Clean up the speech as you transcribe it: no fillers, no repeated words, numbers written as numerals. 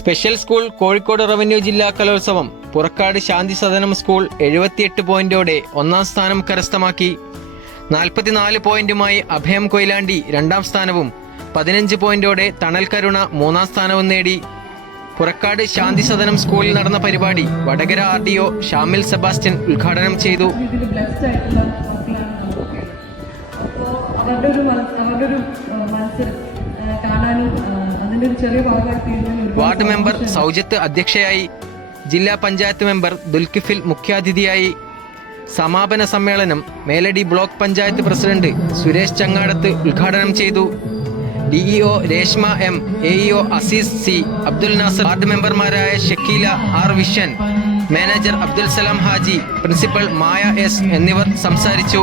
Special school Kozhikode revenue ജില്ലാ കലോത്സവം പുറക്കാട് ശാന്തി സദനം school 78 പോയിന്റോടെ ഒന്നാം സ്ഥാനം കരസ്ഥമാക്കി. 44 പോയിന്റുമായി അഭയം കൊയിലാണ്ടി രണ്ടാം സ്ഥാനവും 15 പോയിന്റോടെ തണൽ കരുണ മൂന്നാം സ്ഥാനവും നേടി. പുറക്കാട് ശാന്തി സദനം സ്കൂളിൽ നടന്ന പരിപാടി വടകര RDO ഷാമിൽ സെബാസ്റ്റ്യൻ ഉദ്ഘാടനം ചെയ്തു. വാർഡ് മെമ്പർ സൗജത്ത് അധ്യക്ഷയായി. ജില്ലാ പഞ്ചായത്ത് മെമ്പർ ദുൽകിഫിൽ മുഖ്യാതിഥിയായി. സമാപന സമ്മേളനം മേലടി ബ്ലോക്ക് പഞ്ചായത്ത് പ്രസിഡന്റ് സുരേഷ് ചങ്ങാടത്ത് ഉദ്ഘാടനം ചെയ്തു. DEO Reshma M, AEO Azeez C, Abdul Nasar, ward മെമ്പർമാരായ Shakeela R Vishan, manager Abdul Salam Haji, principal Maya S എന്നിവർ സംസാരിച്ചു.